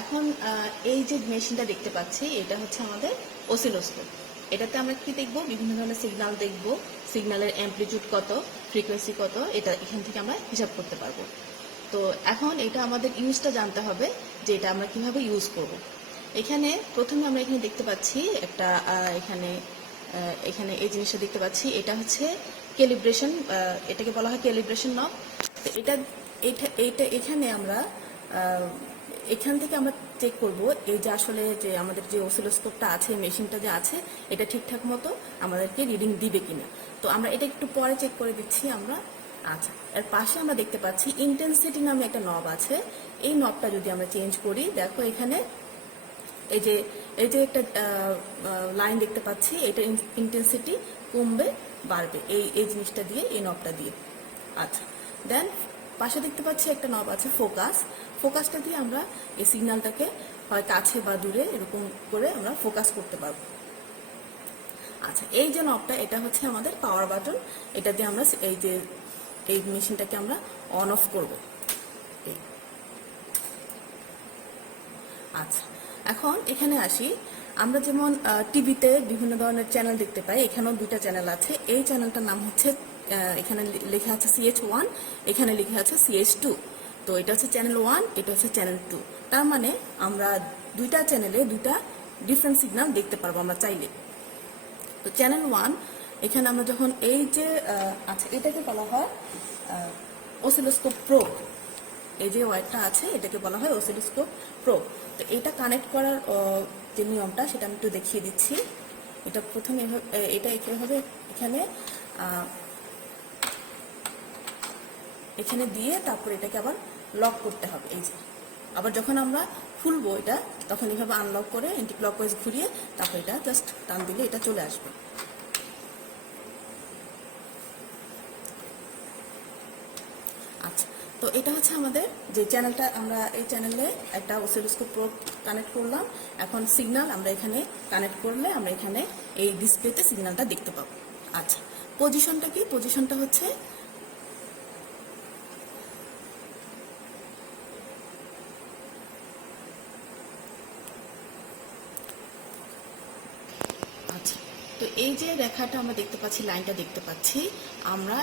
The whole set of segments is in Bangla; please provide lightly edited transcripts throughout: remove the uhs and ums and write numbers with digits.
এখন এই যে মেশিনটা দেখতে পাচ্ছি এটা হচ্ছে আমাদের অসিলোস্কোপ। এটাতে আমরা কি দেখব, বিভিন্ন ধরনের সিগন্যাল দেখব, সিগন্যালের অ্যামপ্লিটিউড কত, ফ্রিকোয়েন্সি কত, এটা এখান থেকে আমরা হিসাব করতে পারবো। তো এখন এটা আমাদের ইউজটা জানতে হবে যে এটা আমরা কিভাবে ইউজ করব। এখানে প্রথমে আমরা এখানে দেখতে পাচ্ছি একটা এখানে এই জিনিসটা দেখতে পাচ্ছি, এটা হচ্ছে ক্যালিব্রেশন, এটাকে বলা হয় ক্যালিব্রেশন নব। তো এটা এখানে আমরা এখান থেকে আমরা চেক করব এই যে আসলে যে আমাদের যে অসিলোস্কোপটা আছে, মেশিনটা যে আছে, এটা ঠিকঠাক মতো আমাদেরকে রিডিং দিবে কিনা। তো আমরা এটা একটু পরে চেক করে দিচ্ছি আমরা। আচ্ছা, এর পাশে আমরা দেখতে পাচ্ছি ইন্টেন্সিটি নামে একটা নব আছে। এই নবটা যদি আমরা চেঞ্জ করি, দেখো এখানে এই যে একটা লাইন দেখতে পাচ্ছি, এটা ইন্টেন্সিটি কমবে বাড়বে এই জিনিসটা দিয়ে, এই নবটা দিয়ে। আচ্ছা, দেন পাশে দেখতে পাচ্ছি একটা নব আছে ফোকাসটা দিয়ে আমরা এই সিগন্যালটাকে হয় কাছে বা দূরে এরকম করে আমরা ফোকাস করতে পারবো। আচ্ছা, এই যে নবটা, এটা হচ্ছে আমাদের পাওয়ার বাটন। এটা দিয়ে আমরা এই মেশিনটাকে আমরা অন অফ করব। আচ্ছা, এখন এখানে আসি। আমরা যেমন টিভিতে বিভিন্ন ধরনের চ্যানেল দেখতে পাই, এখানেও দুইটা চ্যানেল আছে। এই চ্যানেলটার নাম হচ্ছে, এখানে লেখা আছে CH1, এখানে লেখা আছে CH2। তো এটা হচ্ছে চ্যানেল 1, এটা হচ্ছে চ্যানেল 2। তার মানে আমরা দুইটা চ্যানেলে দুইটা ডিফারেন্ট সিগন্যাল দেখতে পারবো আমরা চাইলে। তো চ্যানেল 1, এখানে আমরা যখন এই যে আচ্ছা, এটাকে বলা হয় অসিলোস্কোপ প্রোব। এই যে ওয়্যারটা আছে এটাকে বলা হয় অসিলোস্কোপ প্রোব। তো এটা কানেক্ট করার যে নিয়মটা সেটা আমি একটু দেখিয়ে দিচ্ছি। এটা প্রথমে এটা এভাবে এখানে দিয়ে তারপর এটাকে আবার লক করতে হবে। এই যে আবার যখন আমরা খুলবো এটা, তখন এইভাবে আনলক করে এন্টি ক্লকওয়াইজ ঘুরিয়ে তারপর এটা জাস্ট টান দিলে এটা চলে আসবে। আচ্ছা, তো এটা হচ্ছে আমাদের যে চ্যানেলটা, আমরা এই চ্যানেলে একটা অসিলোস্কোপ প্রোব কানেক্ট করলাম। এখন সিগন্যাল আমরা এখানে কানেক্ট করলে আমরা এখানে এই ডিসপ্লেতে সিগন্যালটা দেখতে পাবো। আচ্ছা, পজিশনটা কি? পজিশনটা হচ্ছে আচ্ছা, তো এই যে রেখাটা আমরা দেখতে পাচ্ছি, লাইনটা দেখতে পাচ্ছি, আমরা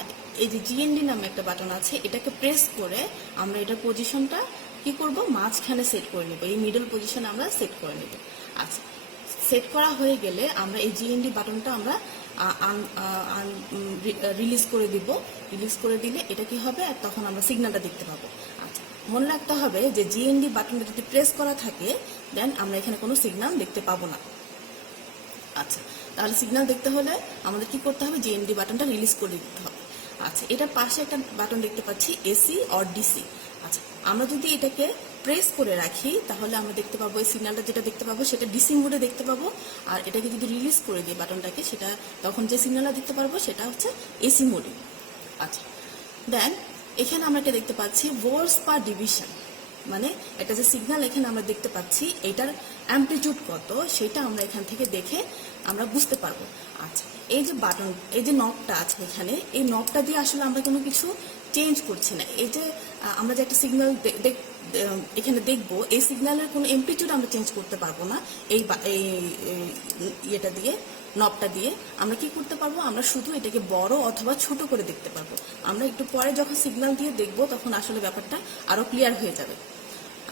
এই যে GND নামে একটা বাটন আছে, এটাকে প্রেস করে আমরা এটার পজিশনটা কি করব, মাঝখানে সেট করে নেব। এই মিডল পজিশন আমরা সেট করে নেব। আচ্ছা, সেট করা হয়ে গেলে আমরা এই GND বাটনটা আমরা রিলিজ করে দিব। রিলিজ করে দিলে এটা কি হবে, আর তখন আমরা সিগন্যালটা দেখতে পাবো। আচ্ছা, মনে রাখতে হবে যে GND বাটনটা যদি প্রেস করা থাকে, দেন আমরা এখানে কোনো সিগন্যাল দেখতে পাবো না। আচ্ছা, তাহলে সিগন্যাল দেখতে হলে আমাদের কি করতে হবে, GND বাটনটা রিলিজ করে দিতে হবে। আচ্ছা, এটার পাশে একটা বাটন দেখতে পাচ্ছি AC অর DC। আচ্ছা, আমরা যদি এটাকে প্রেস করে রাখি তাহলে আমরা দেখতে পাবো এই সিগন্যালটা যেটা দেখতে পাবো সেটা DC মোডে দেখতে পাবো। আর এটাকে যদি রিলিজ করে দিই বাটনটাকে, সেটা তখন যে সিগন্যালটা দেখতে পারবো সেটা হচ্ছে AC মোডে। আচ্ছা, দেন এখানে আমরা এটা দেখতে পাচ্ছি ভোল্টস পার ডিভিশন, মানে এটা যে সিগন্যাল এখানে আমরা দেখতে পাচ্ছি এটার অ্যামপ্লিটিউড কত সেটা আমরা এখান থেকে দেখে আমরা বুঝতে পারবো। আচ্ছা, এই যে বাটন, এই যে নবটা আছে এখানে, এই নবটা দিয়ে আসলে আমরা কোনো কিছু চেঞ্জ করছি না। এই যে আমরা যে একটা সিগন্যাল এখানে দেখবো, এই সিগন্যালের কোনো অ্যামপ্লিটিউড আমরা চেঞ্জ করতে পারবো না। এই ইয়েটা দিয়ে, নবটা দিয়ে আমরা কি করতে পারবো, আমরা শুধু এটাকে বড় অথবা ছোট করে দেখতে পারবো। আমরা একটু পরে যখন সিগন্যাল দিয়ে দেখবো তখন আসলে ব্যাপারটা আরো ক্লিয়ার হয়ে যাবে।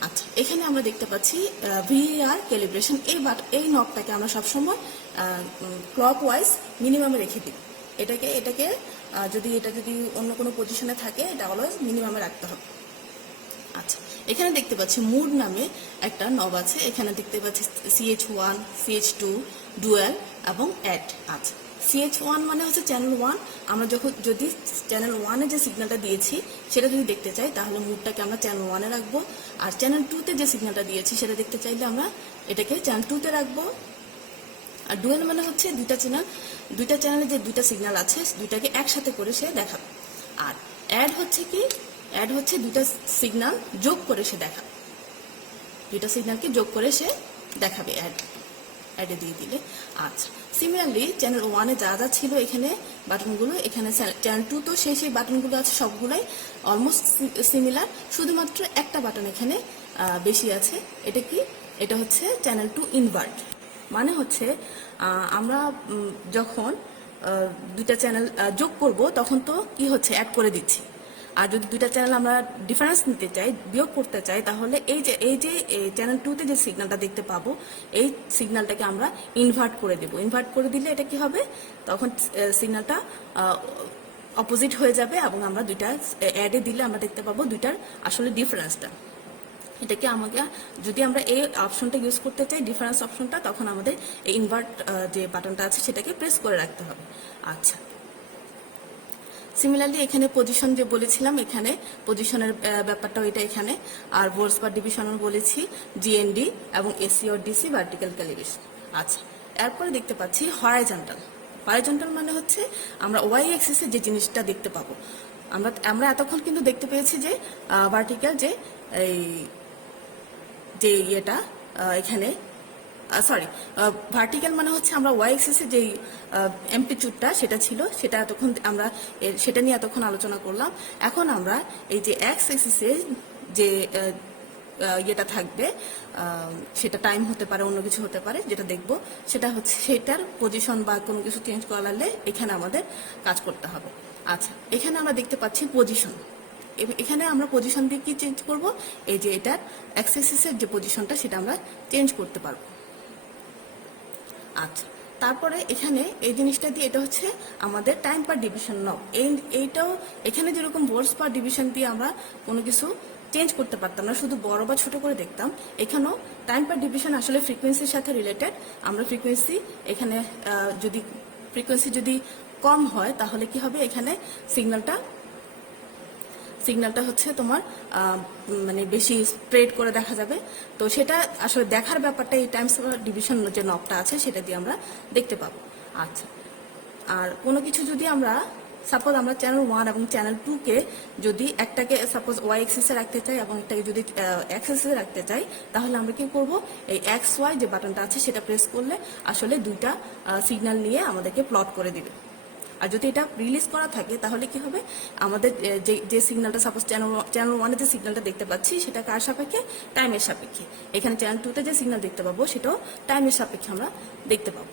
আচ্ছা, এখানে আমরা দেখতে পাচ্ছি VAR ক্যালিব্রেশন। এই নবটাকে আমরা সবসময় ক্লকওয়াইজ মিনিমামে রেখে দিই। এটাকে যদি অন্য কোনো পজিশনে থাকে, এটা অলওয়েজ মিনিমামে রাখতে হবে। আচ্ছা, এখানে দেখতে পাচ্ছি মুড নামে একটা নব আছে। এখানে দেখতে পাচ্ছি CH1, CH2, ডুয়েল এবং অ্যাড। আচ্ছা, CH1 মানে হচ্ছে চ্যানেল 1। আমরা যদি চ্যানেল 1-এ যে সিগন্যালটা দিয়েছি সেটা যদি দেখতে চাই তাহলে মুডটাকে আমরা চ্যানেল 1-এ রাখবো। আর চ্যানেল 2-তে যে সিগন্যালটা দিয়েছি সেটা দেখতে চাইলে আমরা এটাকে চ্যানেল 2-তে রাখবো। আর ডুয়েল মানে হচ্ছে দুইটা চ্যানেলে যে দুইটা সিগন্যাল আছে দুইটাকে একসাথে করে সে দেখাবে। আর অ্যাড হচ্ছে কি, অ্যাড হচ্ছে দুইটা সিগন্যাল যোগ করে সে দেখাবে, দুইটা সিগন্যালকে যোগ করে সে দেখাবে অ্যাডে দিয়ে দিলে। আচ্ছা, সিমিলারলি চ্যানেল 1-এ যা যা ছিল এখানে বাটনগুলো, এখানে চ্যানেল 2 তো সেই বাটনগুলো আছে, সবগুলোই অলমোস্ট সিমিলার। শুধুমাত্র একটা বাটন এখানে বেশি আছে। এটা কি? এটা হচ্ছে চ্যানেল টু ইনভার্ট। মানে হচ্ছে আমরা যখন দুইটা চ্যানেল যোগ করব তখন তো কি হচ্ছে, অ্যাড করে দিচ্ছি। আর যদি দুইটা চ্যানেল আমরা ডিফারেন্স নিতে চাই, বিয়োগ করতে চাই, তাহলে এই যে চ্যানেল টুতে যে সিগন্যালটা দেখতে পাবো, এই সিগন্যালটাকে আমরা ইনভার্ট করে দেব। ইনভার্ট করে দিলে এটা কি হবে, তখন সিগন্যালটা অপোজিট হয়ে যাবে এবং আমরা দুইটা অ্যাডে দিলে আমরা দেখতে পাবো দুইটার আসলে ডিফারেন্সটা। এটাকে আমাকে যদি আমরা এই অপশনটা ইউজ করতে চাই, ডিফারেন্স অপশনটা, তখন আমাদের এই ইনভার্ট যে বাটনটা আছে সেটাকে প্রেস করে রাখতে হবে। আচ্ছা, সিমিলারলি এখানে পজিশন যে বলেছিলাম, এখানে পজিশনের ব্যাপারটাও এটা এখানে। আর ভোল্টস পার ডিভিশনও বলেছি, জিএনডি এবং এসি ও ডিসি ভার্টিক্যাল ক্যালিব্রেশন। আচ্ছা, এরপরে দেখতে পাচ্ছি হরাইজন্টাল। হরাইজন্টাল মানে হচ্ছে আমরা ওয়াই অ্যাক্সিসে যে জিনিসটা দেখতে পাবো। আমরা এতক্ষণ কিন্তু দেখতে পেয়েছি যে ভার্টিক্যাল যে ইয়েটা এখানে সরি, ভার্টিক্যাল মানে হচ্ছে আমরা ওয়াই অ্যাক্সিসে যে অ্যামপ্লিটিউডটা সেটা ছিল, সেটা এতক্ষণ আমরা সেটা নিয়ে এতক্ষণ আলোচনা করলাম। এখন আমরা এই যে এক্স অ্যাক্সিসে যে ইয়েটা থাকবে, সেটা টাইম হতে পারে, অন্য কিছু হতে পারে, যেটা দেখব সেটা হচ্ছে সেটার পজিশন বা কোনো কিছু চেঞ্জ করালে এখানে আমাদের কাজ করতে হবে। আচ্ছা, এখানে আমরা দেখতে পাচ্ছি পজিশন। এখানে আমরা পজিশন দিয়ে কি চেঞ্জ করব, এই যে এটার এক্স অ্যাক্সিসের যে পজিশনটা সেটা আমরা চেঞ্জ করতে পারবো। আচ্ছা, তারপরে এখানে এই জিনিসটা দিয়ে, এটা হচ্ছে আমাদের টাইম পার ডিভিশন নব। এইটাও এখানে যেরকম ভোল্টস পার ডিভিশন দিয়ে আমরা কোনো কিছু চেঞ্জ করতে পারতাম না, শুধু বড় বা ছোট করে দেখতাম। এখানেও টাইম পার ডিভিশন আসলে ফ্রিকোয়েন্সির সাথে রিলেটেড। আমরা ফ্রিকোয়েন্সি এখানে যদি কম হয় তাহলে কি হবে, এখানে সিগন্যালটা হচ্ছে তোমার মানে বেশি স্প্রেড করে দেখা যাবে। তো সেটা আসলে দেখার ব্যাপারটা এই টাইমস ডিভিশন যে নবটা আছে সেটা দিয়ে আমরা দেখতে পাবো। আচ্ছা, আর কোনো কিছু যদি আমরা সাপোজ আমরা চ্যানেল 1 এবং চ্যানেল 2 কে যদি একটাকে সাপোজ ওয়াই এক্সিসে রাখতে চাই এবং একটাকে যদি এক্স এক্সিসে রাখতে চাই, তাহলে আমরা কি করব, এই এক্স ওয়াই যে বাটনটা আছে সেটা প্রেস করলে আসলে দুইটা সিগন্যাল নিয়ে আমাদেরকে প্লট করে দিবে। আর যদি এটা রিলিজ করা থাকে তাহলে কি হবে, আমাদের যে সিগন্যালটা সাপোজ চ্যানেল 1 এ যে সিগন্যালটা দেখতে পাচ্ছি সেটা কার সাপেক্ষে, টাইমের সাপেক্ষে। এখানে চ্যানেল 2 তে যে সিগন্যাল দেখতে পাবো সেটাও টাইমের সাপেক্ষে আমরা দেখতে পাবো।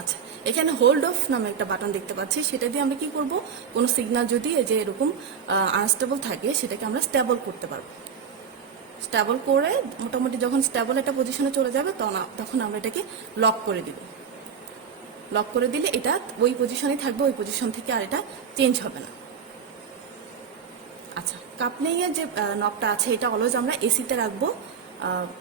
আচ্ছা, এখানে হোল্ড অফ নামে একটা বাটন দেখতে পাচ্ছি, সেটা দিয়ে আমরা কি করব, কোনো সিগন্যাল যদি যে এরকম আনস্টেবল থাকে সেটাকে আমরা স্টেবল করতে পারবো। স্টেবল করে মোটামুটি যখন স্টেবল একটা পজিশনে চলে যাবে তখন আমরা এটাকে লক করে দিব। লক করে দিলে এটা ওই পজিশনে থাকবে, ওই পজিশন থেকে আর এটা চেঞ্জ হবে না। আচ্ছা, কাপলিং এর যে নবটা আছে এটা অলওয়েজ আমরা এসিতে রাখবো,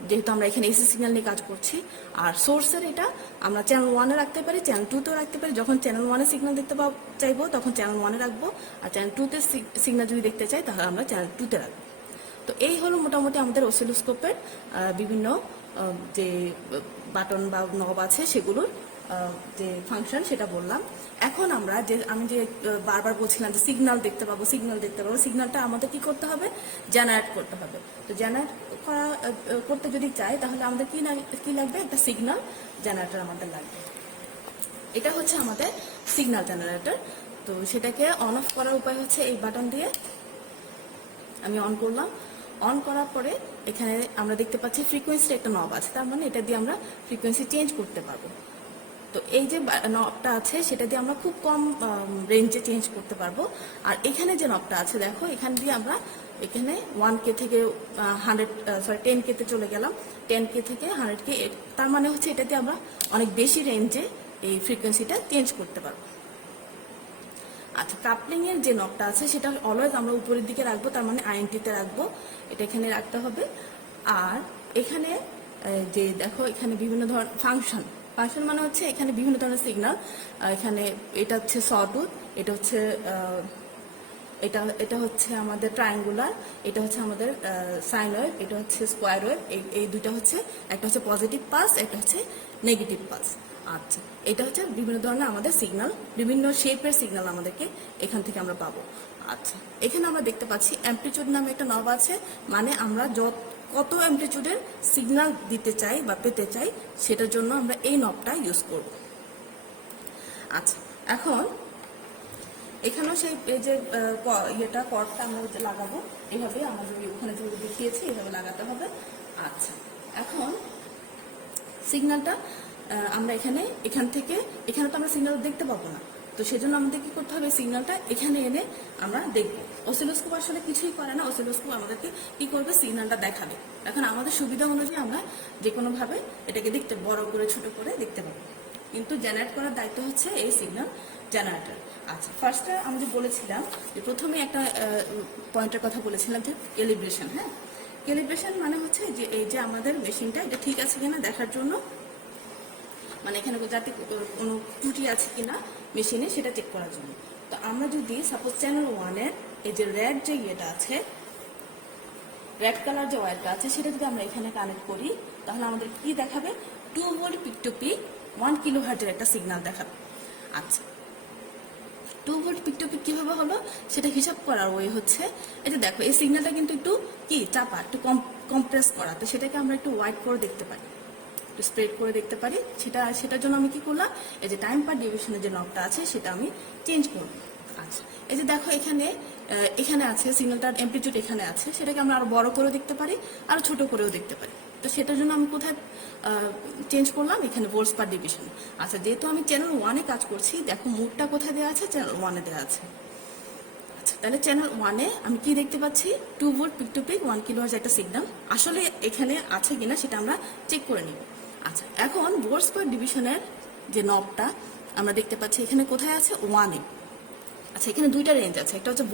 যেহেতু আমরা এখানে এসি সিগন্যাল নিয়ে কাজ করছি। আর সোর্সের এটা আমরা চ্যানেল 1 এ রাখতে পারি, চ্যানেল 2 তেও রাখতে পারি। যখন চ্যানেল 1 এ সিগন্যাল দেখতে চাইবো তখন চ্যানেল 1 এ রাখবো, আর চ্যানেল 2 তে সিগন্যাল যদি দেখতে চাই তাহলে আমরা চ্যানেল 2 তে রাখবো। তো এই হলো মোটামুটি আমাদের অসিলোস্কোপের বিভিন্ন যে বাটন বা নব আছে সেগুলোর যে ফাংশন সেটা বললাম। এখন আমি যে বারবার বলছিলাম যে সিগন্যাল দেখতে পাবো, সিগন্যালটা আমাদের কি করতে হবে, জেনারেট করতে হবে। তো জেনারেট করতে যদি চাই তাহলে আমাদের কি লাগবে, একটা সিগন্যাল জেনারেটর আমাদের লাগবে। এটা হচ্ছে আমাদের সিগন্যাল জেনারেটর। তো সেটাকে অন অফ করার উপায় হচ্ছে এই বাটন দিয়ে আমি অন করলাম। অন করার পরে এখানে আমরা দেখতে পাচ্ছি ফ্রিকোয়েন্সির একটা নব আছে, তার মানে এটা দিয়ে আমরা ফ্রিকোয়েন্সি চেঞ্জ করতে পারবো। তো এই যে নবটা আছে সেটা দিয়ে আমরা খুব কম রেঞ্জে চেঞ্জ করতে পারবো। আর এখানে যে নবটা আছে দেখো, এখান দিয়ে আমরা এখানে 1K থেকে 10K তে চলে গেলাম, 10K থেকে 100K। তার মানে হচ্ছে এটা দিয়ে আমরা অনেক বেশি রেঞ্জে এই ফ্রিকোয়েন্সিটা চেঞ্জ করতে পারবো। আচ্ছা, কাপলিং এর যে নবটা আছে সেটা অলওয়েজ আমরা উপরের দিকে রাখবো, তার মানে আইএনটিতে রাখবো, এটা এখানে রাখতে হবে। আর এখানে যে দেখো, এখানে বিভিন্ন ধরনের ফাংশন মানে হচ্ছে এখানে বিভিন্ন ধরনের সিগন্যাল। এখানে এটা হচ্ছে সটুথ, এটা হচ্ছে আমাদের ট্রায়াঙ্গুলার, এটা হচ্ছে আমাদের সাইন ওয়েভ, এটা হচ্ছে স্কোয়ার ওয়েভ। এই দুইটা হচ্ছে, একটা হচ্ছে পজিটিভ পালস, একটা হচ্ছে নেগেটিভ পালস। আচ্ছা, এটা হচ্ছে বিভিন্ন ধরনের আমাদের সিগন্যাল, বিভিন্ন শেপের সিগন্যাল আমাদেরকে এখান থেকে আমরা পাবো। আচ্ছা, এখানে আমরা দেখতে পাচ্ছি অ্যামপ্লিটিউড নামে একটা নব আছে, মানে আমরা কত অ্যামপ্লিটিউডের সিগন্যাল দিতে চাই বা পেতে চাই সেটার জন্য আমরা এই নবটা ইউজ করব। আচ্ছা, এখন এখানেও সেই যে কর্ডটা আমরা লাগাবো, এইভাবে আমাদের ওখানে যে দেখিয়েছি এইভাবে লাগাতে হবে। আচ্ছা, এখন সিগন্যালটা আমরা এখান থেকে এখানে তো আমরা সিগন্যাল দেখতে পাবো না, তো সেজন্য আমাদের কি করতে হবে, সিগন্যালটা এখানে এনে আমরা দেখবো। অসিলোস্কোপ আসলে কিছুই করে না, অসিলোস্কোপ আমাদেরকে কি করবে, সিগন্যালটা দেখাবে। এখন আমাদের সুবিধা অনুযায়ী আমরা যে কোনো ভাবে এটাকে দেখতে, বড় করে ছোট করে দেখতে পাবো, কিন্তু জেনারেট করার দায়িত্ব হচ্ছে এই সিগন্যাল জেনারেটর। আচ্ছা, ফার্স্টে আমি যে বলেছিলাম যে প্রথমে একটা পয়েন্টের কথা বলেছিলাম যে ক্যালিব্রেশন। হ্যাঁ, ক্যালিব্রেশন মানে হচ্ছে যে এই যে আমাদের মেশিনটা এটা ঠিক আছে কিনা দেখার জন্য, মানে এখানে যাতে কোনো ত্রুটি আছে কিনা মেশিনে সেটা চেক করার জন্য। তো আমরা যদি সাপোজ চ্যানেল 1-এর এই যে রেড যে ইয়েটা আছে, রেড কালার যে ওয়্যারটা আছে, সেটা যদি আমরা এখানে কানেক্ট করি তাহলে আমাদের কি দেখাবে, 2 ভোল্ট পিক টু পিক 1 কিলোহার্টজের একটা সিগন্যাল দেখাবে। আচ্ছা, 2 ভোল্ট পিক টু পিক কিভাবে হলো সেটা হিসাব করার ওয়ে হচ্ছে, এই যে দেখো এই সিগন্যালটা কিন্তু একটু কি চাপা, একটু কম্প্রেস করা, তো সেটাকে আমরা একটু ওয়াইড করে দেখতে পারি, একটু স্প্রেড করে দেখতে পারি। সেটার জন্য আমি কি করলাম, এই যে টাইম পার ডিভিশনের যে নবটা আছে সেটা আমি চেঞ্জ করব। আচ্ছা, এই যে দেখো এখানে আছে সিগন্যালটার অ্যামপ্লিটিউড এখানে আছে, সেটাকে আমরা আরো বড় করেও দেখতে পারি, আরো ছোট করেও দেখতে পারি। তো সেটার জন্য আমি কোথায় চেঞ্জ করলাম, এখানে ভোল্টস পার ডিভিশন। আচ্ছা, যেহেতু আমি চ্যানেল 1-এ কাজ করছি, দেখো মোডটা কোথায় দেওয়া আছে, চ্যানেল 1-এ দেওয়া আছে। আচ্ছা, তাহলে চ্যানেল 1-এ আমি কি দেখতে পাচ্ছি, 2 volt peak to peak 1 kilohertz একটা সিগন্যাল আসলে এখানে আছে কিনা সেটা আমরা চেক করে নিব। আচ্ছা, এখন ভোল্টস পার ডিভিশনের যে নবটা আমরা দেখতে পাচ্ছি এখানে কোথায় আছে, 1-এ। আচ্ছা, এখানে দুইটা রেঞ্জ আছে, একটা হচ্ছে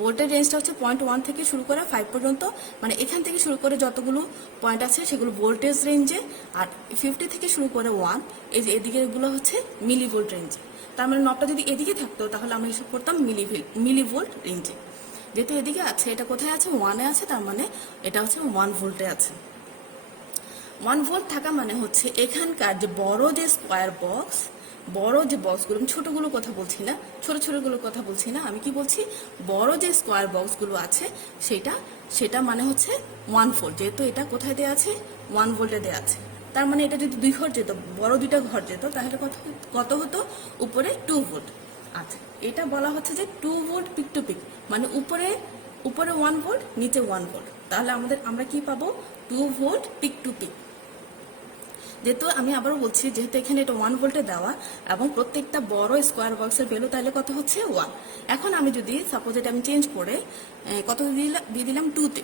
ভোল্টের রেঞ্জটা হচ্ছে 0.1 থেকে শুরু করে 5 পর্যন্ত, মানে এখান থেকে শুরু করে যতগুলো পয়েন্ট আছে সেগুলো ভোল্টেজ রেঞ্জে, আর 50 থেকে শুরু করে 1 এই যে এদিকে এগুলো হচ্ছে মিলি ভোল্ট রেঞ্জে। তার মানে নবটা যদি এদিকে থাকতো তাহলে আমরা হিসাব করতাম মিলি ভোল্ট রেঞ্জে। যেহেতু এদিকে আছে, এটা কোথায় আছে, 1-এ আছে, তার মানে এটা হচ্ছে 1 ভোল্টে আছে। 1 ভোল্ট থাকা মানে হচ্ছে এখানকার যে বড় যে স্কোয়ার বক্স, বড় যে বক্সগুলো, আমি ছোটগুলোর কথা বলছি না, ছোটগুলোর কথা বলছি না, আমি কি বলছি, বড় যে স্কোয়ার বক্সগুলো আছে সেটা মানে হচ্ছে 1 ভোল্ট। যেহেতু এটা কোথায় দেওয়া আছে, 1 ভোল্টে দেওয়া আছে, তার মানে এটা যদি 2 ঘর যেত, বড় 2টা ঘর যেত, তাহলে কত হতো, উপরে 2 ভোল্ট। আচ্ছা, এটা বলা হচ্ছে যে 2 ভোল্ট পিক টু পিক, মানে উপরে 1 ভোল্ট, নিচে 1 ভোল্ট, তাহলে আমরা কি পাবো, 2 ভোল্ট পিক টু পিক। যেহেতু আমি আবারও বলছি, যেহেতু এখানে এটা 1 ভোল্টে দেওয়া এবং প্রত্যেকটা বড় স্কোয়ার বক্সের ভ্যালু তাহলে কত হচ্ছে, 1। এখন আমি যদি সাপোজ এটা আমি চেঞ্জ করে কত দিয়ে দিলাম 2-তে,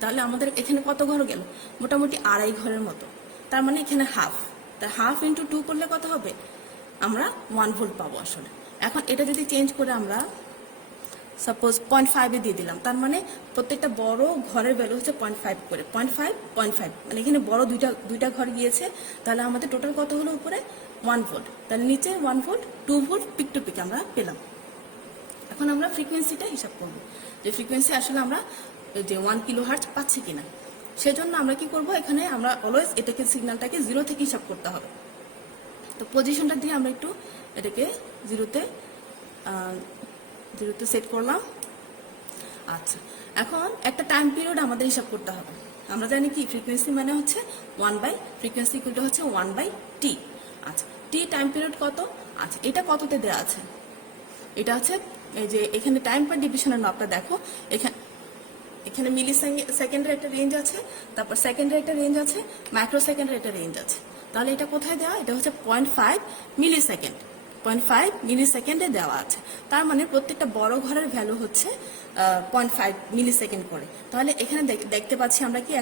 তাহলে আমাদের এখানে কত ঘর গেল, মোটামুটি 2.5 ঘরের মতো, তার মানে এখানে হাফ, তা হাফ ইন্টু 2 করলে কত হবে, আমরা 1 ভোল্ট পাবো আসলে। এখন এটা যদি চেঞ্জ করে আমরা সাপোজ 0.5-এ দিয়ে দিলাম, তার মানে প্রত্যেকটা বড় ঘরের ভ্যালু হচ্ছে 0.5 করে, 0.5 মানে এখানে বড় দুইটা ঘর গিয়েছে, তাহলে আমাদের টোটাল কত হলো, উপরে 1 ভোল্ট, তাহলে নিচে 1 volt, 2 volt peak to peak আমরা পেলাম। এখন আমরা ফ্রিকোয়েন্সিটা হিসাব করবো, যে ফ্রিকোয়েন্সি আসলে আমরা যে 1 কিলোহার্টজ পাচ্ছি কিনা। সেজন্য আমরা কি করব, এখানে আমরা অলওয়েজ এটাকে সিগন্যালটাকে 0 থেকে হিসাব করতে হবে। তো পজিশনটা দিয়ে আমরা একটু এটাকে জিরোতে সেট করলাম। আচ্ছা, এখন একটা টাইম পিরিয়ড আমাদের হিসাব করতে হবে। আমরা জানি কি, ফ্রিকোয়েন্সি মানে হচ্ছে 1/ফ্রিকোয়েন্সি ইকুয়াল টু হচ্ছে 1/t। আচ্ছা, টি টাইম পিরিয়ড কত, আচ্ছা এটা কততে দেওয়া আছে, এটা হচ্ছে এই যে এখানে টাইম পার ডিভিশনের নবটা দেখো, এখানে মিলি সেকেন্ডের একটা রেঞ্জ আছে, তারপর সেকেন্ডের একটা রেঞ্জ আছে, মাইক্রো সেকেন্ডের একটা রেঞ্জ আছে। তাহলে এটা কোথায় দেওয়া, এটা হচ্ছে 0.5 মিলি সেকেন্ড, 0.5 মিলি সেকেন্ডে দেওয়া আছে। তার মানে প্রত্যেকটা বড় ঘরের ভ্যালু হচ্ছে 0.5 মিলি সেকেন্ড করে। তাহলে এখানে দেখতে পাচ্ছি আমরা কি,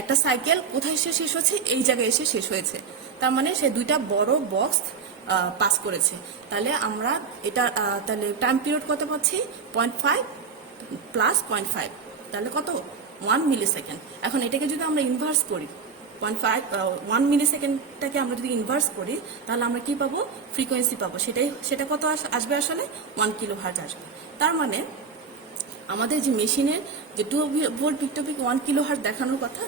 একটা সাইকেল কোথায় এসে শেষ হচ্ছে, এই জায়গায় এসে শেষ হয়েছে, তার মানে সে দুইটা বড় বক্স পাস করেছে। তাহলে আমরা এটা তাহলে টাইম পিরিয়ড কত পাচ্ছি, 0.5 প্লাস 0.5, তাহলে কত, 1 মিলি সেকেন্ড। এখন এটাকে যদি আমরা ইনভার্স করি, 1 মিলি সেকেন্ডটাকে আমরা যদি ইনভার্স করি, তাহলে আমরা কি পাবো, ফ্রিকোয়েন্সি পাবো, সেটা কত আসবে, আসলে 1 কিলোহার্টজ আসবে। তার মানে আমাদের যে মেশিনের যে 2 volt peak to peak 1 kilohertz দেখানোর কথা,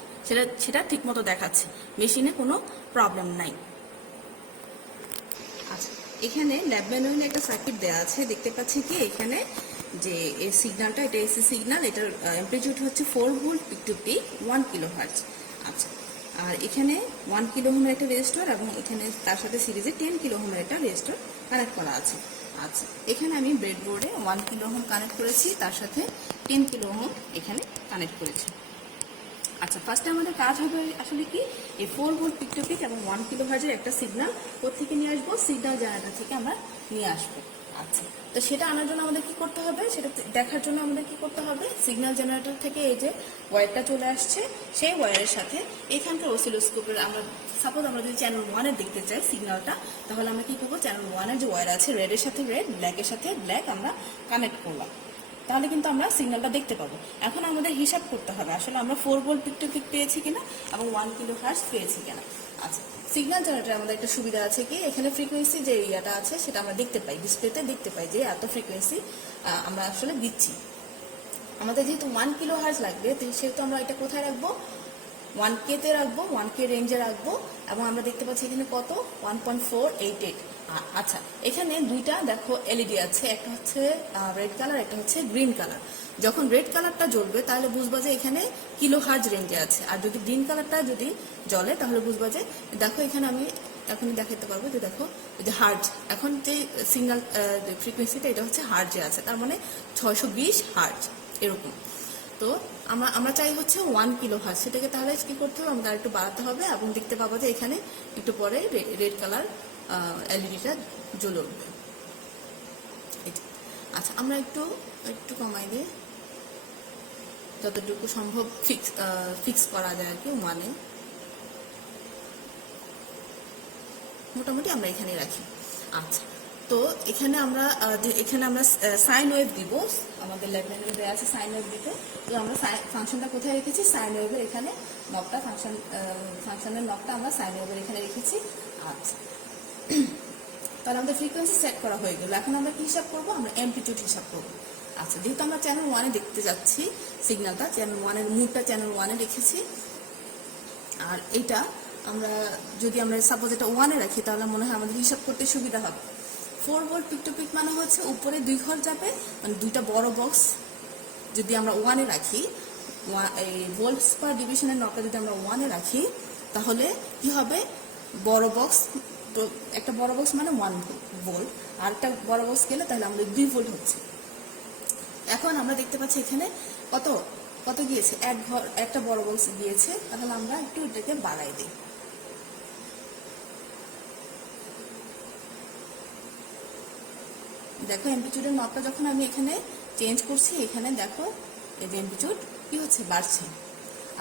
সেটা ঠিক মতো দেখাচ্ছে, মেশিনে কোনো প্রবলেম নাই। আচ্ছা, এখানে ল্যাব ম্যানুয়ালে একটা সার্কিট দেওয়া আছে, দেখতে পাচ্ছি কি এখানে যে এই সিগন্যালটা, এটা এসি সিগন্যাল, এটার অ্যাম্প্লিটিউড হচ্ছে 4 volt peak to peak 1 kilohertz. আচ্ছা, আর এখানে 1 কিলো ওহমের একটা রেজিস্টর এবং এখানে তার সাথে সিরিজে 10 কিলো ওহমের একটা রেজিস্টর কানেক্ট করা আছে। আচ্ছা, এখানে আমি ব্রেডবোর্ডে 1 কিলো ওহম কানেক্ট করেছি, তার সাথে 10 কিলো ওহম এখানে কানেক্ট করেছি। আচ্ছা, ফার্স্টে আমাদের কাজ হবে আসলে কি, এই 4 ভোল্ট পিক টু পিক এবং 1 কিলো হার্জের একটা সিগন্যাল কোত্থেকে নিয়ে আসবো, সিগন্যাল জেনারেটর থেকে আমরা নিয়ে আসবো। আচ্ছা, তো সেটা আনার জন্য আমাদের কি করতে হবে, সেটা দেখার জন্য আমাদের কি করতে হবে, সিগন্যাল জেনারেটর থেকে এই যে ওয়্যারটা চলে আসছে, সেই ওয়্যারের সাথে এখানকার অসিলোস্কোপের আমরা সাপোজ আমরা যদি চ্যানেল 1-এর দেখতে চাই সিগন্যালটা, তাহলে আমরা কি করবো, চ্যানেল 1-এর যে ওয়্যার আছে রেডের সাথে রেড, ব্ল্যাকের সাথে ব্ল্যাক আমরা কানেক্ট করলাম, তাহলে কিন্তু আমরা সিগন্যালটা দেখতে পাবো। এখন আমাদের হিসাব করতে হবে আসলে আমরা 4 ভোল্ট পিক টু পিক পেয়েছি কিনা এবং 1 কিলো হার্টজ পেয়েছি কিনা। আচ্ছা, সিগন্যাল জেনারেটর আমাদের একটা সুবিধা আছে কি, এখানে ফ্রিকোয়েন্সি যে ইয়াটা আছে সেটা আমরা দেখতে পাই, ডিসপ্লেতে দেখতে পাই যে এত ফ্রিকোয়েন্সি আমরা আসলে দিচ্ছি। আমাদের যেহেতু 1 কিলো হার্টজ লাগবে, সেহেতু আমরা এটা কোথায় রাখবো, 1K তে রাখবো, 1K রেঞ্জে রাখবো, এবং আমরা দেখতে পাচ্ছি এখানে কত, 1.488। আচ্ছা, এখানে দুইটা দেখো এলইডি আছে, একটা হচ্ছে রেড কালার, একটা হচ্ছে গ্রিন কালার। যখন রেড কালারটা জ্বলবে তাহলে বুঝবা যে এখানে কিলো হার্জ রেঞ্জে আছে, আর যদি গ্রিন কালারটা যদি জ্বলে তাহলে বুঝবা যে, দেখো এখানে আমি এখনই দেখাতে পারবো যে দেখো যে হার্জ, এখন যে সিগন্যাল ফ্রিকোয়েন্সিটা এটা হচ্ছে হার্জে আছে, তার মানে 620 হার্জ এরকম। তো আমরা চাই হচ্ছে 1 কিলো হার্জ, সেটাকে তাহলে কি করতে হবে, আমাদের একটু বাড়াতে হবে এবং দেখতে পাবো যে এখানে একটু পরে রেড কালার এলইডিটা জ্বলে উঠবে। আচ্ছা, আমরা একটু একটু কমাই দিই, যতটুকু সম্ভব ফিক্স করা যায় আর কি, মানে মোটামুটি আমরা এখানে রাখি। আচ্ছা, তো এখানে আমরা সাইন ওয়েভ দিব, আমাদের ল্যাবরেটরি দেওয়া আছে সাইন ওয়েভ দিতে। তো আমরা ফাংশনটা কোথায় রেখেছি, সাইন ওয়েভের এখানে নবটা, ফাংশনের নবটা আমরা সাইন ওয়েভের এখানে রেখেছি। আচ্ছা, তাহলে আমাদের ফ্রিকোয়েন্সি সেট করা হয়ে গেল। এখন আমরা কি হিসাব করবো, আমরা অ্যামপ্লিটিউড হিসাব করবো। আচ্ছা, যেহেতু আমরা চ্যানেল 1-এ দেখতে যাচ্ছি সিগন্যালটা, চ্যানেল 1-এর মুডটা চ্যানেল 1-এ রেখেছি, আর এটা আমরা যদি আমরা সাপোজ এটা 1-এ রাখি তাহলে মনে হয় আমাদের হিসাব করতে সুবিধা হবে। 4 ভোল্ট পিক টু পিক মানে হচ্ছে উপরে 2 ঘর যাবে, মানে দুইটা বড় বক্স যদি আমরা 1-এ রাখি, এই ভোল্টস পার ডিভিশনের নবটা যদি আমরা 1-এ রাখি, তাহলে কি হবে, বড় বক্স, তো একটা বড় বক্স মানে 1 ভোল্ট, আর একটা বড় বক্স গেলে তাহলে আমাদের 2 ভোল্ট হচ্ছে। এখন আমরা দেখতে পাচ্ছি এখানে কত কত গিয়েছে, একটা বড় বক্স গিয়েছে, তাহলে আমরা একটু এটাকে বাড়াই দিই। দেখো অ্যাম্প্লিটিউডের নবটা যখন আমি এখানে চেঞ্জ করছি, এখানে দেখো এই যে অ্যাম্প্লিটিউড কি হচ্ছে, বাড়ছে।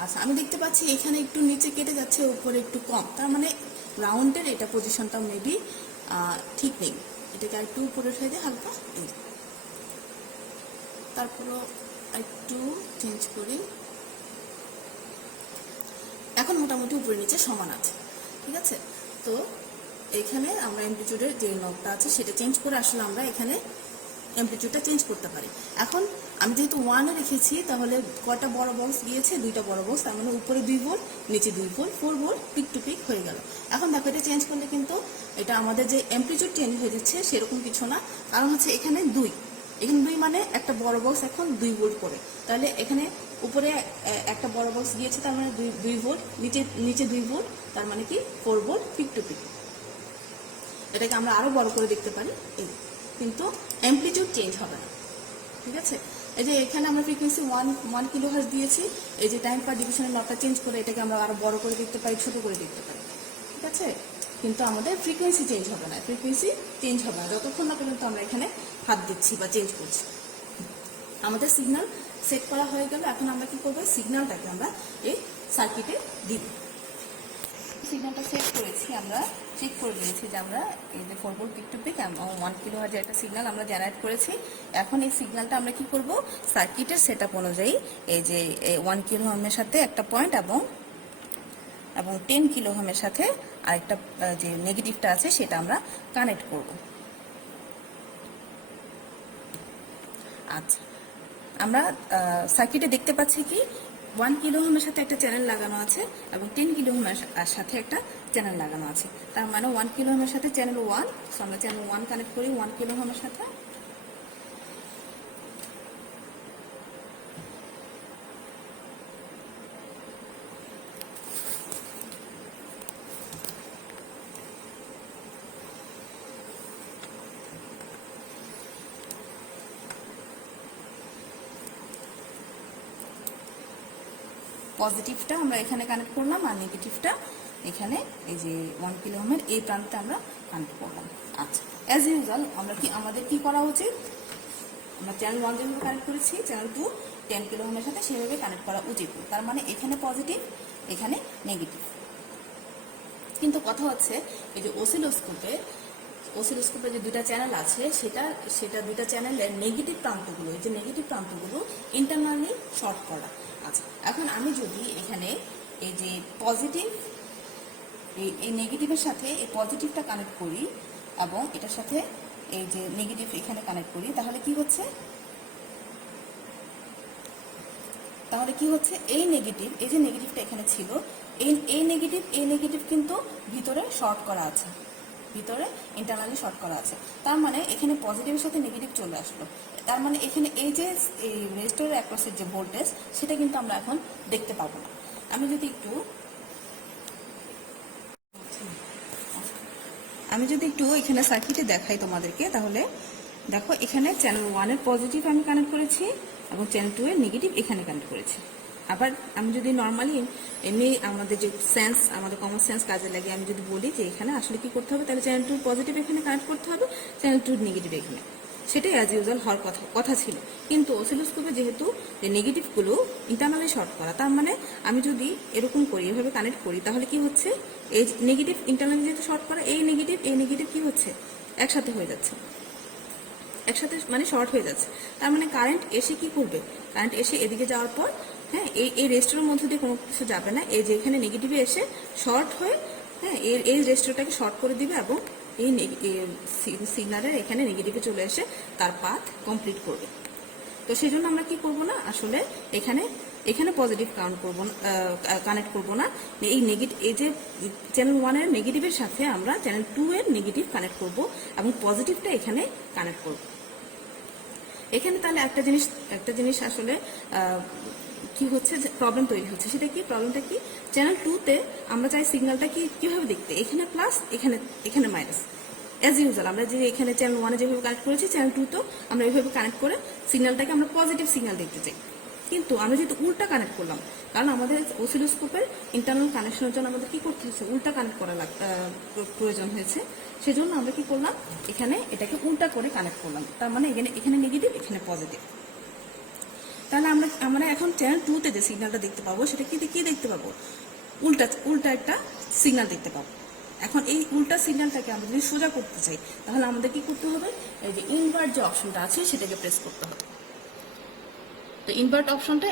আচ্ছা, আমি দেখতে পাচ্ছি এখানে একটু নিচে কেটে যাচ্ছে, উপরে একটু কম, তার মানে রাউন্ডের এটা পজিশনটা মেবি ঠিক নেই। এটাকে একটু উপরে উঠে দিয়ে হালকা, তারপরও একটু চেঞ্জ করি, এখন মোটামুটি উপরে নিচে সমান আছে, ঠিক আছে। তো এখানে আমরা অ্যাম্প্লিটিউডের যে নবটা আছে সেটা চেঞ্জ করে আসলে আমরা এখানে অ্যাম্প্লিটিউডটা চেঞ্জ করতে পারি। এখন আমি যেহেতু 1-এ রেখেছি, তাহলে কয়টা বড় বক্স গিয়েছে, দুইটা বড় বক্স, তার মানে উপরে 2 ভোল্ট, নিচে 2 volt, 4 volt peak to peak হয়ে গেল। এখন দেখো এটা চেঞ্জ করলে কিন্তু এটা আমাদের যে অ্যাম্প্লিটিউড চেঞ্জ হয়ে যাচ্ছে সেরকম কিছু না, কারণ হচ্ছে এখানে 2 মানে একটা বড় বক্স এখন 2 ভোল্ট করে, তাহলে এখানে উপরে একটা বড় বক্স গিয়েছে, তার মানে 2 ভোল্ট, নিচে 2 ভোল্ট, তার মানে কি 4 ভোল্ট পিক টু পিক। এটাকে আমরা আরো বড় করে দেখতে পারি, কিন্তু অ্যাম্প্লিটিউড চেঞ্জ হবে না, ঠিক আছে। এই যে এখানে আমরা ফ্রিকোয়েন্সি 1 কিলো হার্টজ দিয়েছি, এই যে টাইম পার ডিভিশনের নবটা চেঞ্জ করে এটাকে আমরা আরো বড় করে দেখতে পারি, ছোট করে দেখতে পারি, ঠিক আছে। কিন্তু আমাদের ফ্রিকোয়েন্সি চেঞ্জ হবে না, ফ্রিকোয়েন্সি চেঞ্জ হবে না যতক্ষণ না পর্যন্ত আমরা এখানে হাত দিচ্ছি বা চেঞ্জ করছি। আমাদের সিগন্যাল সেট করা হয়ে গেল। এখন আমরা কি করবো, সিগন্যালটাকে আমরা এই সার্কিটে দিব। সিগন্যালটা সেট করেছি, আমরা চেক করে নিয়েছি যে আমরা এই যে 4 volt peak to peak 1 kilo হার্টজের একটা সিগন্যাল আমরা জেনারেট করেছি। এখন এই সিগন্যালটা আমরা কি করব, সার্কিটের সেটআপ অনুযায়ী এই যে 1 কিলো ওহমের সাথে একটা পয়েন্ট এবং 10 কিলো ওহমের সাথে আরেকটা যে নেগেটিভটা আছে সেটা আমরা কানেক্ট করব। আচ্ছা, আমরা সার্কিটে দেখতে পাচ্ছি কি 1 কিলো ওহমের সাথে একটা চ্যানেল লাগানো আছে এবং 10 কিলো ওহমের সাথে একটা চ্যানেল লাগানো আছে, তার মানে 1 কিলো ওহমের সাথে চ্যানেল 1, সো আমরা চ্যানেল 1 কানেক্ট করি 1 কিলো ওহমের সাথে। পজিটিভটা আমরা এখানে কানেক্ট করলাম আর নেগেটিভটা এখানে এই যে 1 কিলো ওহমের এই প্রান্তে আমরা কানেক্ট করলাম। আচ্ছা, অ্যাজ ইউজুয়াল আমাদের কি করা উচিত, আমরা চ্যানেল 1 যেভাবে কানেক্ট করেছি চ্যানেল 2 10 কিলো ওহমের সাথে সেভাবে কানেক্ট করা উচিত। তার মানে এখানে পজিটিভ এখানে নেগেটিভ। কিন্তু কথা হচ্ছে এই যে অসিলোস্কোপে যে দুইটা চ্যানেল আছে সেটা দুইটা চ্যানেলের নেগেটিভ প্রান্তগুলো, এই যে নেগেটিভ প্রান্তগুলো ইন্টারনালি শর্ট করা। আচ্ছা, এখন আমি যদি এখানে এই যে পজিটিভ এই নেগেটিভের সাথে এই পজিটিভটা কানেক্ট করি এবং এটার সাথে এই যে নেগেটিভ এখানে কানেক্ট করি, তাহলে কি হচ্ছে এই নেগেটিভ, এই যে নেগেটিভটা এখানে ছিল, এই নেগেটিভ কিন্তু ভিতরে শর্ট করা আছে, ভিতরে ইন্টারনালি শর্ট করা আছে। তার মানে এখানে পজিটিভের সাথে নেগেটিভ চলে আসলো। তার মানে এখানে এই যে এই রেজিস্টরের অ্যাক্রসের যে ভোল্টেজ সেটা কিন্তু আমরা এখন দেখতে পাবো না। আমি যদি একটু এখানে সার্কিটে দেখাই তোমাদেরকে, তাহলে দেখো এখানে চ্যানেল 1 এর পজিটিভ আমি কানেক্ট করেছি এবং চ্যানেল 2 এর নেগেটিভ এখানে কানেক্ট করেছি। আবার আমি যদি নর্মালি এমনি আমাদের যে আমাদের কমন সেন্স কাজে লাগে, আমি যদি বলি যে এখানে আসলে কি করতে হবে, তাহলে চ্যানেল 2 পজিটিভ এখানে কানেক্ট করতে হবে, চ্যানেল 2 নেগেটিভ এখানে, সেটাই অ্যাজ ইউজুয়াল হওয়ার কথা ছিল। কিন্তু অসিলোস্কোপে যেহেতু নেগেটিভগুলো ইন্টারনালি শর্ট করা, তার মানে আমি যদি এরকম করি, এভাবে কানেক্ট করি, তাহলে কি হচ্ছে এই নেগেটিভ ইন্টারনালি যেহেতু শর্ট করা, এই নেগেটিভ কি হচ্ছে একসাথে হয়ে যাচ্ছে, একসাথে মানে শর্ট হয়ে যাচ্ছে। তার মানে কারেন্ট এসে কি করবে, কারেন্ট এসে এদিকে যাওয়ার পর হ্যাঁ এই রেজিস্টরের মধ্যে দিয়ে কোনো কিছু যাবে না, এই যে এখানে নেগেটিভে এসে শর্ট হয়ে হ্যাঁ এই রেজিস্টরটাকে শর্ট করে দিবে এবং এই সিগন্যালের এখানে নেগেটিভে চলে এসে তার পাথ কমপ্লিট করবে। তো সেই জন্য আমরা কি করব না, আসলে এখানে পজিটিভ কানেক্ট করব না, এই যে চ্যানেল 1 এর নেগেটিভের সাথে আমরা চ্যানেল 2 এর নেগেটিভ কানেক্ট করব এবং পজিটিভটা এখানে কানেক্ট করব। এখানে তাহলে একটা জিনিস আসলে কি হচ্ছে, প্রবলেম তৈরি হচ্ছে। সেটা কি, প্রবলেমটা কি, চ্যানেল 2 তে আমরা চাই সিগন্যালটা কিভাবে দেখতে, এখানে প্লাস এখানে মাইনাস। অ্যাজ ইউজুয়াল আমরা যে এখানে চ্যানেল 1 এ যেভাবে কানেক্ট করেছি, চ্যানেল 2 তো আমরা এইভাবে কানেক্ট করে সিগন্যালটাকে আমরা পজিটিভ সিগন্যাল দেখতে চাই। কিন্তু আমরা যেহেতু উল্টা কানেক্ট করলাম, কারণ আমাদের অসিলোস্কোপের ইন্টারনাল কানেকশনের জন্য আমাদের কি করতে হচ্ছে, উল্টা কানেক্ট করা প্রয়োজন হয়েছে। সেজন্য আমরা কি করলাম, এখানে এটাকে উল্টা করে কানেক্ট করলাম। তার মানে এখানে নেগেটিভ এখানে পজিটিভ। তাহলে আমরা এখন চ্যানেল 2 তে যে সিগন্যালটা দেখতে পাবো সেটা কি দেখতে পাবো, উল্টা একটা সিগন্যাল দেখতে পাবো। এখন এই উল্টা সিগন্যালটাকে আমরা যদি সোজা করতে চাই, তাহলে আমাদের কি করতে হবে, এই যে ইনভার্ট যে অপশনটা আছে সেটাকে প্রেস করতে হবে। তো ইনভার্ট অপশনটা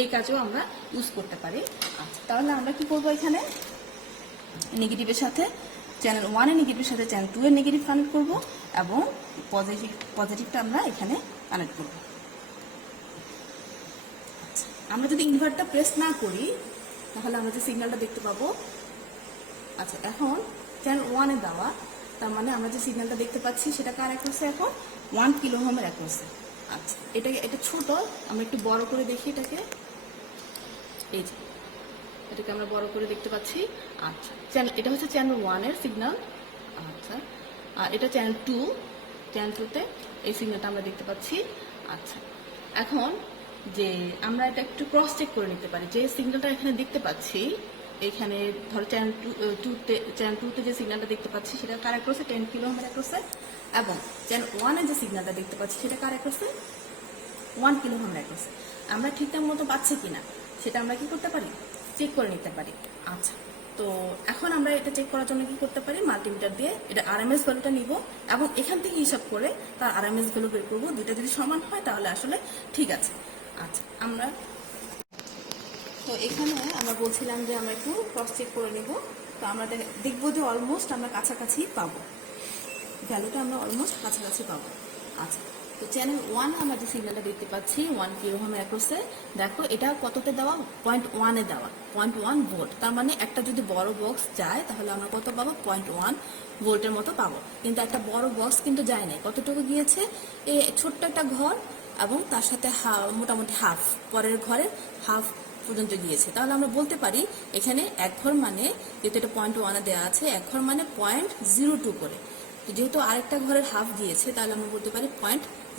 এই কাজেও আমরা ইউজ করতে পারি। আচ্ছা, তাহলে আমরা কি করবো, এখানে নেগেটিভের সাথে চ্যানেল 1 এর নেগেটিভের সাথে চ্যানেল 2 এর নেগেটিভ কানেক্ট করব এবং পজিটিভটা আমরা এখানে কানেক্ট করব। আমরা যদি ইনভার্টটা প্রেস না করি তাহলে আমরা যে সিগন্যালটা দেখতে পাবো, আচ্ছা এখন চ্যানেল 1 এ দেওয়া, তার মানে আমরা যে সিগন্যালটা দেখতে পাচ্ছি সেটা কার অ্যাক্রসে, এখন 1 কিলো ওহমের অ্যাক্রসে। আচ্ছা, এটা ছোট, আমরা একটু বড় করে দেখি এটাকে, এই যে এটাকে আমরা বড় করে দেখতে পাচ্ছি। আচ্ছা, এটা হচ্ছে চ্যানেল 1 এর সিগন্যাল। আচ্ছা, আর এটা চ্যানেল 2তে এই সিগন্যালটা আমরা দেখতে পাচ্ছি। আচ্ছা, এখন যে আমরা এটা একটু ক্রস চেক করে নিতে পারি, যে সিগন্যালটা এখানে দেখতে পাচ্ছি, এখানে ধরো চ্যানেল 2তে যে সিগন্যালটা দেখতে পাচ্ছি সেটা কার অ্যাক্রসে, 10 কিলো ওহমের অ্যাক্রসে, এবং চ্যানেল 1 এর যে সিগন্যালটা দেখতে পাচ্ছি সেটা কার অ্যাক্রসে, 1 কিলো ওহমের অ্যাক্রসে। আমরা ঠিকঠাক মতো পাচ্ছি কিনা সেটা আমরা কি করতে পারি, চেক করে নিতে পারি। আচ্ছা, তো এখন আমরা এটা চেক করার জন্য কি করতে পারি, মাল্টিমিটার দিয়ে এটা আরএমএস ভ্যালুটা নিব এবং এখান থেকে হিসাব করে তার আরএমএস ভ্যালু বের করবো। দুইটা যদি সমান হয় তাহলে আসলে ঠিক আছে। আচ্ছা, তো এখানে আমরা বলছিলাম যে আমরা একটু ক্রস চেক করে নেব। তো আমরা দেখবো যে অলমোস্ট আমরা কাছাকাছি পাবো, ভ্যালুটা আমরা অলমোস্ট কাছাকাছি পাবো। আচ্ছা, তো চ্যানেল 1 আমরা যে সিগন্যালটা দেখতে পাচ্ছি 1 কিলো ওহমের অ্যাক্রসে, দেখো এটা কততে দেওয়া, 0.1 এ দেওয়া, 0.1 ভোল্ট। তার মানে একটা যদি বড় বক্স যায় তাহলে আমরা কত পাবো, 0.1 ভোল্টের মতো পাবো। কিন্তু একটা বড় বক্স কিন্তু যায় না, কতটুকু গিয়েছে, এই ছোট্ট একটা ঘর এবং তার সাথে মোটামুটি হাফ, পরের ঘরের হাফ পর্যন্ত গিয়েছে। তাহলে আমরা বলতে পারি এখানে এক ঘর মানে, যেহেতু এটা 0.1 এ দেওয়া আছে, এক ঘর মানে 0.02 করে। যেহেতু আরেকটা ঘরের হাফ গিয়েছে তাহলে আমরা বলতে পারি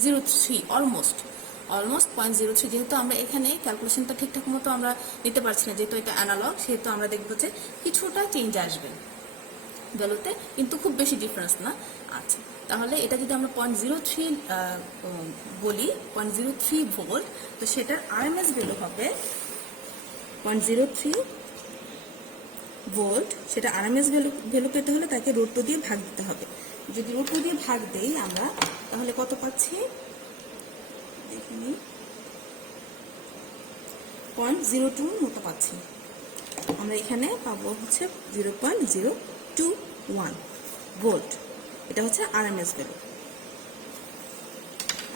0.03, অলমোস্ট 0.03, যেহেতু আমরা এখানে ক্যালকুলেশনটা ঠিকঠাক মতো আমরা নিতে পারছি না, যেহেতু এটা অ্যানালগ, সেহেতু আমরা দেখবো যে কিছুটা চেঞ্জ আসবে ভ্যালুতে, কিন্তু খুব বেশি ডিফারেন্স না। আচ্ছা, তাহলে এটা যদি আমরা 0.03 বলি, 0.03 ভোল্ট, তো সেটার আরএমএস ভ্যালু হবে 0.03 ভোল্ট। সেটা আরএমএস ভ্যালু পেতে হলে তাকে √2 দিয়ে ভাগ দিতে হবে। যদি √2 দিয়ে ভাগ দেই আমরা, তাহলে কত পাচ্ছি দেখে নিই, 0.02 মতো পাচ্ছি। আমরা এখানে পাবো হচ্ছে 0.021 ভোল্ট। এটা হচ্ছে আরএমএস ভ্যালু।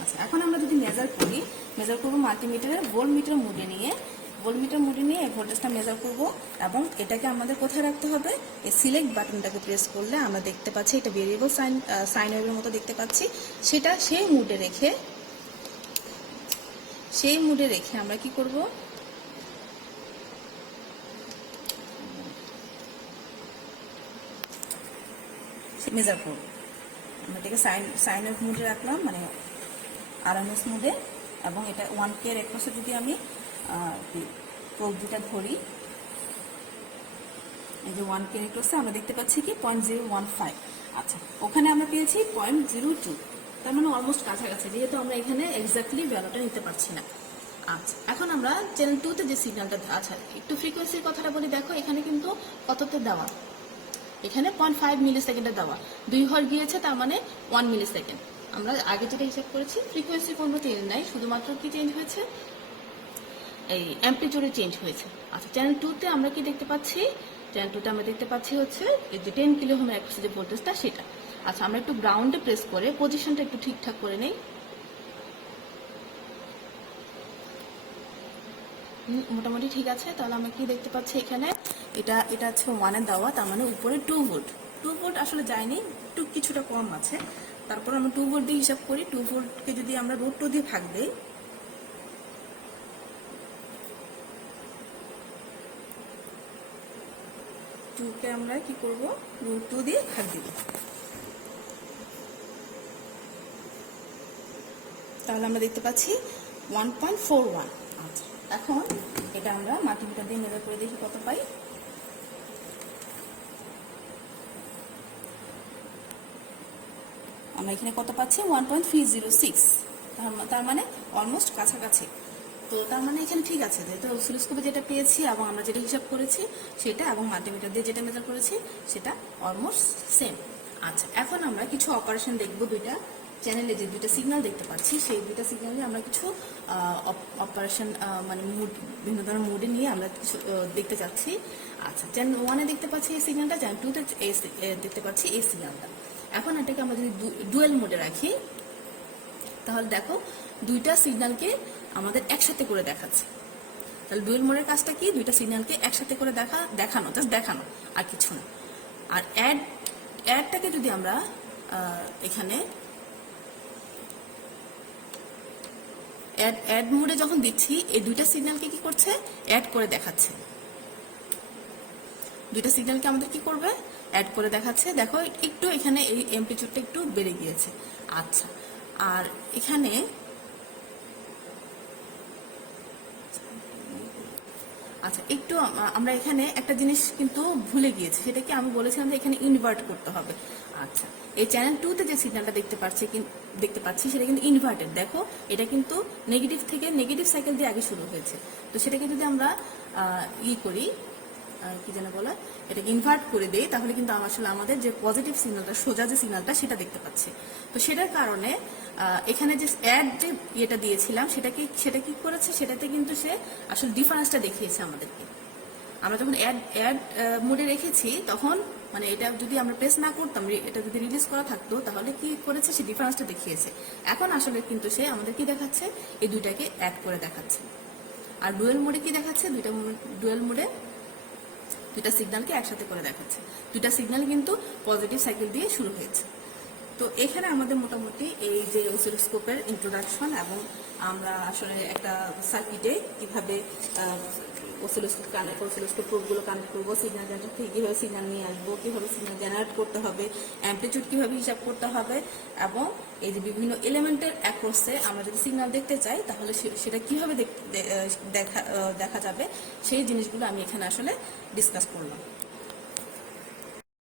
আচ্ছা, এখন আমরা যদি মেজার করবো মাল্টিমিটারের ভোল্টমিটার মোডে নিয়ে এই ভোল্টেজটা মেজার করব, এবং এটাকে আমাদের কোথায় রাখতে হবে, এই সিলেক্ট বাটনটাকে প্রেস করলে আমরা দেখতে পাচ্ছি এটা ভেরিয়েবল সাইন ওয়েভের মতো দেখতে পাচ্ছি। সেটা সেই মুডে রেখে আমরা কি করব, মেজার করব। আমরা এটাকে সাইন ওয়েভ মুডে রাখলাম, মানে আরএমএস মুডে, এবং এটা 1K এর একপাশে যদি আমি প্রোবটা ধরি, এই যে 1K এর একপাশে আমরা দেখতে পাচ্ছি কি 0.015। আচ্ছা, ওখানে আমরা পেয়েছি 0.02, তার মানে অলমোস্ট কাছাকাছি, যেহেতু আমরা এখানে এক্স্যাক্টলি ভ্যালুটা নিতে পারছি না। আচ্ছা, এখন আমরা চ্যানেল 2 তে যে সিগন্যালটা, আচ্ছা একটু ফ্রিকোয়েন্সির কথাটা বলি। দেখো এখানে কিন্তু কততে দেওয়া, এখানে 0.5 মিলি সেকেন্ডে দেওয়া, 2 ঘর গিয়েছে, তার মানে 1 মিলি সেকেন্ড। আমরা আগে যেটা হিসাব করেছি, ফ্রিকোয়েন্সি কোনো চেঞ্জ নাই, শুধুমাত্র কি চেঞ্জ হয়েছে, এই অ্যাম্পলিটিউডে চেঞ্জ হয়েছে। আচ্ছা, চ্যানেল 2 তে আমরা কি দেখতে পাচ্ছি, চ্যানেল 2 তে আমরা দেখতে পাচ্ছি হচ্ছে এই যে 10 কিলো ওহমের একপাশে যে ভোল্টেজটা, সেটা। আচ্ছা, আমরা একটু গ্রাউন্ডে প্রেস করে পজিশনটা একটু ঠিকঠাক করে নেই। মোটামুটি ঠিক আছে। তাহলে আমরা কি দেখতে পাচ্ছি এখানে, এটা হচ্ছে 1 এর দেওয়া, তার মানে উপরে 2 ভোল্ট আসলে যায়নি, একটু কিছুটা কম আছে। তারপর আমরা 2 ভোল্ট দিয়ে হিসাব করি। 2 ভোল্টকে যদি আমরা √2 দিয়ে ভাগ দেই, কে আমরা কি করব, √2 দিয়ে ভাগ দিব। তাহলে আমরা দেখতে পাচ্ছি 1.41। আচ্ছা, এখন এটা আমরা মাল্টিমিটার দিয়ে মেজার করে দেখি কত পাই। আমরা এখানে কত পাচ্ছি, 1.306, তার মানে অলমোস্ট কাছাকাছি। তো তার মানে এখানে ঠিক আছে, যেহেতু অসিলোস্কোপে যেটা পেয়েছি এবং আমরা যেটা হিসাব করেছি সেটা, এবং মাল্টিমিটার দিয়ে যেটা মেজার করেছি সেটা অলমোস্ট সেম। আচ্ছা, এখন আমরা কিছু অপারেশন দেখব। দুইটা চ্যানেলে যে দুইটা সিগন্যাল দেখতে পাচ্ছি, সেই দুইটা সিগন্যালে আমরা কিছু অপারেশন, মানে বিভিন্ন ধরনের মুডে নিয়ে আমরা কিছু দেখতে চাচ্ছি। আচ্ছা, চ্যানেল 1 এ দেখতে পাচ্ছি এই সিগন্যালটা, চ্যানেল 2 তে দেখতে পাচ্ছি এই সিগন্যালটা। এখন এটাকে আমরা যদি ডুয়েল মোডে রাখি, তাহলে দেখো দুইটা সিগন্যালকে আমাদের একসাথে করে দেখাচ্ছে। তাহলে ডুয়েল মোডের কাজটা কি, দুইটা সিগন্যালকে একসাথে করে দেখানো, জাস্ট দেখানো, আর কিছু না। আর অ্যাডটাকে যদি আমরা এখানে অ্যাড মোডে যখন দিচ্ছি, এই দুইটা সিগন্যালকে কি করছে, অ্যাড করে দেখাচ্ছে। দুইটা সিগন্যালকে আমাদের কি করবে, অ্যাড করে দেখাচ্ছে। দেখো একটু এখানে এই অ্যাম্পলিটিউডটা একটু বেড়ে গিয়েছে। আচ্ছা, আর এখানে একটু আমরা এখানে একটা জিনিস কিন্তু ভুলে গিয়েছি, সেটা কি আমি বলেছিলাম যে এখানে ইনভার্ট করতে হবে। আচ্ছা, এই চ্যানেল 2 তে যে সিগন্যালটা দেখতে পাচ্ছি সেটা কিন্তু ইনভার্টেড। দেখো এটা কিন্তু নেগেটিভ থেকে, নেগেটিভ সাইকেল দিয়ে আগে শুরু হয়েছে। তো সেটাকে যদি আমরা করি, কি যেন বলে, এটাকে ইনভার্ট করে দেই, তাহলে কিন্তু আসলে আমাদের যে পজিটিভ সিগন্যালটা, সোজা যে সিগন্যালটা, সেটা দেখতে পাচ্ছি। তো সেটার কারণে এখানে যে অ্যাড যে ইয়েটা দিয়েছিলাম, সেটা কি করেছে, সেটাতে কিন্তু সে আসলে ডিফারেন্সটা দেখিয়েছে আমাদেরকে। আমরা যখন অ্যাড মোডে রেখেছি, তখন মানে এটা যদি আমরা প্রেস না করতাম, এটা যদি রিলিজ করা থাকতো, তাহলে কি করেছে, সে ডিফারেন্সটা দেখিয়েছে। এখন আসলে কিন্তু সে আমাদের কি দেখাচ্ছে, এই দুইটাকে অ্যাড করে দেখাচ্ছে। আর ডুয়েল মোডে কি দেখাচ্ছে, ডুয়েল মোডে দুইটা সিগন্যালকে একসাথে করে দেখাচ্ছে। দুইটা সিগন্যাল কিন্তু পজিটিভ সাইকেল দিয়ে শুরু হয়েছে। তো এখানে আমাদের মোটামুটি এই যে অসিলোস্কোপের ইন্ট্রোডাকশন, এবং আমরা আসলে একটা সার্কিটে কিভাবে অসিলোস্কোপ প্রোবগুলো কানেক্ট করবো, সিগন্যাল জেনারেটর থেকে কীভাবে সিগন্যাল নিয়ে আসবো, কীভাবে সিগন্যাল জেনারেট করতে হবে, অ্যামপ্লিটিউড কীভাবে হিসাব করতে হবে, এবং এই যে বিভিন্ন এলিমেন্টের অ্যাক্রসে আমরা যদি সিগন্যাল দেখতে চাই তাহলে সেটা কীভাবে দেখা যাবে সেই জিনিসগুলো আমি এখানে আসলে ডিসকাস করলাম।